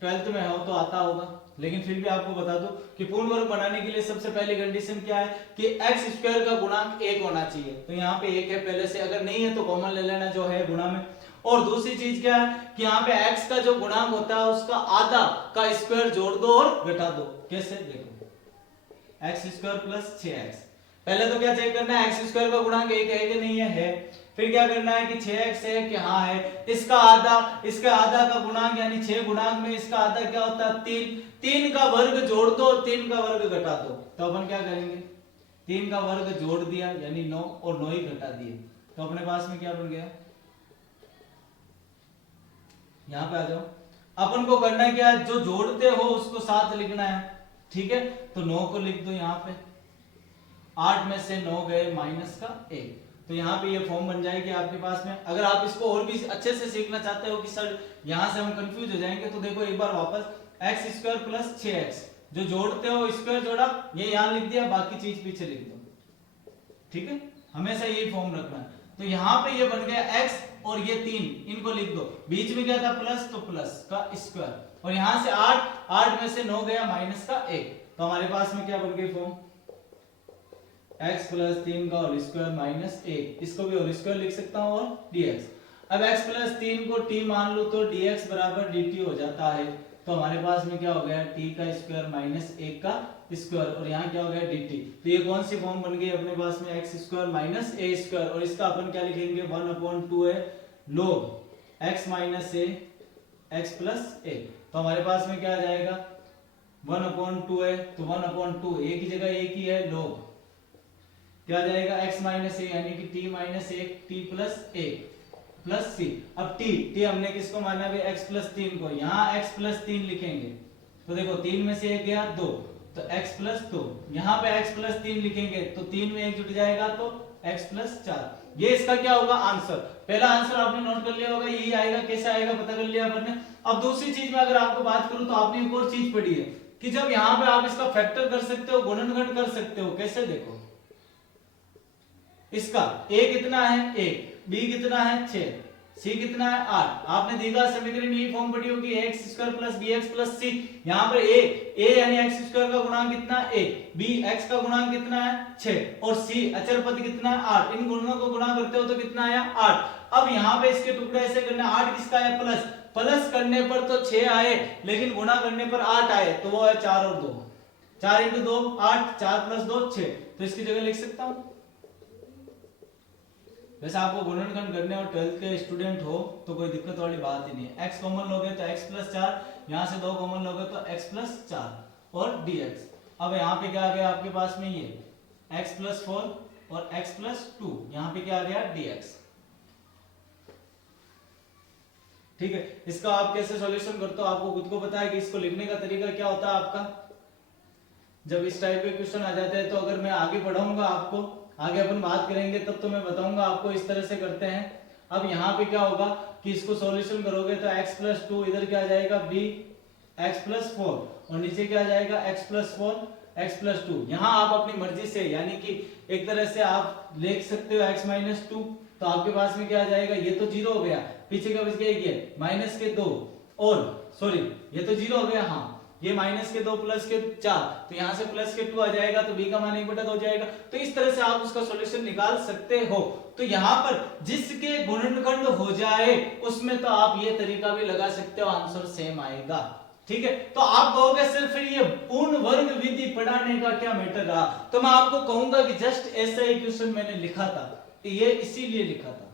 12th में हो तो आता होगा, लेकिन फिर भी आपको बता दो कि पूर्ण वर्ग बनाने के लिए सबसे पहली कंडीशन क्या है कि x स्क्वायर का गुणांक 1 होना चाहिए। तो यहाँ पे 1 है पहले से, अगर नहीं है तो कॉमन ले लेना जो है गुणा में। और दूसरी चीज क्या है कि यहाँ पे x का जो गुणांक होता है उसका आधा का स्क्वायर जोड़ दो और घटा दो। कैसे, देखो x स्क्वायर प्लस 6x, पहले तो क्या चेक करना है x स्क्वायर का गुणांक 1 है कि नहीं है। फिर क्या करना है कि 6x है कि हाँ है, इसका आधा का गुणांक यानी 6 गुणांक में इसका आधा क्या होता है 3, 3 का वर्ग जोड़ दो, 3 का वर्ग घटा दो। तो अपन क्या करेंगे 3 का वर्ग जोड़ दिया यानी 9, और 9 ही घटा दिए, तो अपने पास में क्या बन गया, यहां पे आ जाओ। अपन को करना क्या है, जो जोड़ते हो उसको साथ लिखना है, ठीक है। तो 9 को लिख दो यहाँ पे, 8 में से 9 गए माइनस का 1, तो यहाँ पे ये फॉर्म बन जाएगी आपके पास में। अगर आप इसको और भी अच्छे से सीखना चाहते हो कि सर यहाँ से हम कंफ्यूज हो जाएंगे, तो देखो एक बार वापस x स्क्वायर प्लस 6x, जो जोड़ते हो स्क्वायर जोड़ा, ये यहाँ लिख दिया, बाकी चीज पीछे लिख दो, ठीक है। हमेशा यही फॉर्म रखना है। तो यहाँ पे ये बन गया x, और ये 3 इनको लिख दो, बीच में क्या था प्लस, तो प्लस का स्क्वायर, और यहाँ से 8 में से 9 गया माइनस का 1, तो हमारे पास में क्या बन गई फॉर्म x प्लस 3 का होल स्क्वायर माइनस 1, इसको भी होल स्क्वायर लिख सकता हूं, और dx। अब x प्लस 3 को t मान लो तो dx बराबर dt हो जाता है, तो हमारे पास में क्या हो गया t का स्क्वायर माइनस 1 का स्क्वायर, और यहाँ क्या हो गया dt। तो ये कौन सी फॉर्म बन गई अपने पास में x square minus a square, और इसका अपन क्या लिखेंगे 1/2 है log x minus a x plus a। तो हमारे पास में क्या आ जाएगा 1/2 है, तो 1/2 a की जगह a की है log क्या आ जाएगा x माइनस ए, यानी कि t minus 1 t plus a plus c। अब t हमने किसको माना है x प्लस 3 को, यहाँ x प्लस 3 लिखेंगे, तो देखो 3 में से 1 गया 2, तो x प्लस 2, यहाँ पे x प्लस 3 लिखेंगे तो 3 में 1 जुट जाएगा तो x प्लस 4। ये इसका क्या होगा आंसर, पहला आंसर आपने नोट कर लिया होगा, यही आएगा। कैसे आएगा पता कर लिया आपने। अब दूसरी चीज में अगर आपको बात करूं तो आपने एक और चीज पढ़ी है कि जब यहाँ पे आप इसका फैक्टर कर सकते हो, गुणनखंड कर सकते हो। कैसे, देखो इसका a कितना है 1, b कितना है 6, c कितना है 8। आपने दीर्घा समीकरण यही फॉर्म पढ़ी होगी x square plus bx plus c। यहाँ पर a यानी x स्क्वायर का गुणांक कितना है 1, b x का गुणांक कितना है 6, और c अचर पद कितना है 8। इन गुणों को गुणा करते हो तो कितना आया 8। अब यहाँ पे इसके टुकड़े ऐसे करना, 8 किसका है प्लस, प्लस करने पर तो 6 आए, लेकिन गुणा करने पर 8 आए, तो वो है 4 और 2, 4 × 2 8, 4 + 2 6, तो इसकी जगह लिख सकता हूं। वैसे आपको गुणनखंड करने और 12th के स्टूडेंट हो तो कोई दिक्कत वाली बात ही नहीं है। x कॉमन लोगे तो x प्लस 4, यहाँ से 2 कॉमन लोगे तो x प्लस 4 और dx। अब यहाँ पे क्या आ गया आपके पास में ये x प्लस 4 और x प्लस 2, यहाँ पे क्या आ गया dx। ठीक है, इसका आप कैसे सॉल्यूशन करते हो आपको खुद को पता है कि इसको लिखने का तरीका क्या होता है आपका। जब इस टाइप के क्वेश्चन आ जाते हैं तो अगर मैं आगे पढ़ाऊंगा आपको, आगे अपन बात करेंगे तब तो मैं बताऊंगा आपको इस तरह से करते हैं। अब यहाँ पे क्या होगा कि इसको सॉल्यूशन करोगे तो x प्लस 2 इधर क्या आ जाएगा b x प्लस 4 और नीचे क्या आ जाएगा x प्लस 4 x प्लस 2। यहाँ आप अपनी मर्जी से यानी कि एक तरह से आप लिख सकते हो x माइनस 2, तो आपके पास में क्या आ जाएगा, ये तो जीरो हो गया, पीछे का बच गया ये माइनस के 2 और सॉरी ये तो जीरो हो गया, हाँ ये माइनस के 2 प्लस के 4, तो यहाँ से प्लस के 2 आ जाएगा तो b का मान 1/2 हो जाएगा। तो इस तरह से आप उसका सॉल्यूशन निकाल सकते हो। तो यहाँ पर जिसके गुणनखंड हो जाए उसमें तो आप ये तरीका भी लगा सकते हो, आंसर सेम आएगा। ठीक है, तो आप कहोगे सर फिर ये पूर्ण वर्ग विधि पढ़ाने का क्या मैटर रहा, तो मैं आपको कहूंगा कि जस्ट ऐसा ही क्वेश्चन मैंने लिखा था, ये इसीलिए लिखा था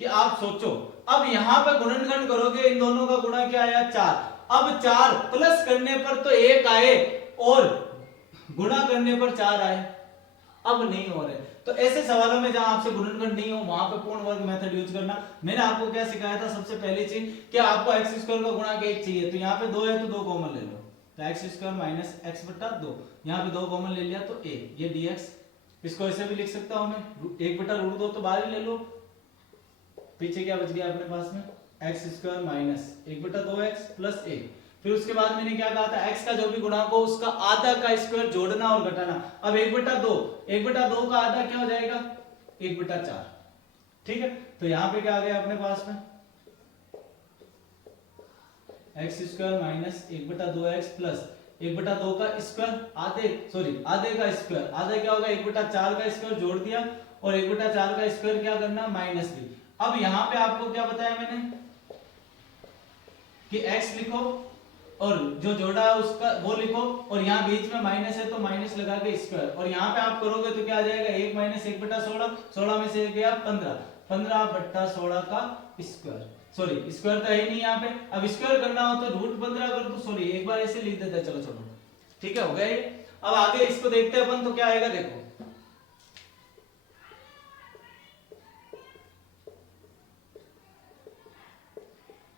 कि आप सोचो अब यहां पर गुणनखंड करोगे, इन दोनों का गुणा क्या आया 4, अब 4 प्लस करने पर तो 1 आए और गुणा करने पर 4 आए, अब नहीं हो रहे। तो ऐसे सवालों में जहां आपसे गुणनखंड नहीं हो वहां पे पूर्ण वर्ग मेथड यूज करना। मैंने आपको क्या सिखाया था, सबसे पहली चीज कि आपको x स्क्वायर का गुणा के 1 चाहिए, तो यहाँ पे 2 है तो 2 कॉमन ले लो, तो x स्क्वायर माइनस x बटा 2, यहाँ पे 2 कॉमन ले लिया तो 1, ये dx, इसको ऐसे भी लिख सकता हूं मैं 1 बटा रूट 2 तो बाहर ही ले लो, पीछे क्या बच गया अपने पास में x स्क्वायर माइनस 1 बटा 2x प्लस 1। फिर उसके बाद मैंने क्या कहा था, x का जो भी गुणा हो उसका आधा का स्क्वायर जोड़ना और घटाना। अब 1/2 का आधा क्या हो जाएगा 1/4। ठीक है, तो यहां पे क्या आ गया अपने पास में x square minus 1/2x plus 1/2 का स्क्वायर आधे का स्क्वायर, आधा क्या होगा 1/4 का स्क्वायर जोड़ दिया और 1/4 का स्क्वायर क्या करना माइनस भी। अब यहां पे आपको क्या बताया मैंने कि x लिखो और जो जोड़ा है उसका वो लिखो और यहाँ बीच में माइनस है तो माइनस लगा के स्क्वायर, और यहाँ पे आप करोगे तो क्या आ जाएगा 1 माइनस 1/16, 16 में से गया 15, 15/16 का स्क्वायर, सॉरी स्क्वायर तो है ही नहीं यहाँ पे, अब स्क्वायर करना हो तो रूट 15 कर दो, सॉरी एक बार ऐसे लिख देते हैं, चलो चलो ठीक है हो गया ये। अब आगे इसको देखते हैं अपन तो क्या आएगा, देखो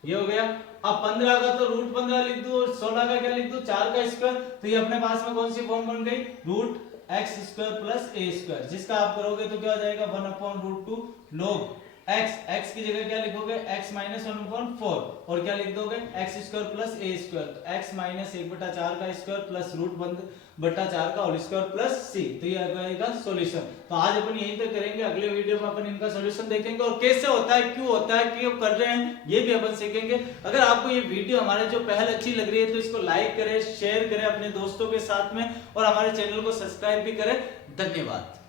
ये हो गया। अब 15 का तो रूट 15 लिख दो और 16 का क्या लिख दो 4 का स्क्वायर, तो ये अपने पास में कौन सी फॉर्म बन गई root x square plus a square, जिसका आप करोगे तो क्या हो जाएगा 1/√2 log x की जगह क्या लिखोगे x माइनस 1/4 और क्या लिख दोगे x square plus a square, तो x माइनस 1/4 का स्क्वायर प्लस रूट 1/4 का होल स्क्वायर प्लस c, तो ये आ जाएगा सॉल्यूशन। तो आज अपन यहीं तक करेंगे, अगले वीडियो में अपन इनका सॉल्यूशन देखेंगे और कैसे होता है, क्यों होता है, क्यों कर रहे हैं, ये भी अपन सीखेंगे। अगर आपको ये वीडियो हमारे जो पहल अच्छी लग रही है तो इसको लाइक करें, शेयर करें अपने दोस्तों के साथ में और हमारे चैनल को सब्सक्राइब भी करें। धन्यवाद।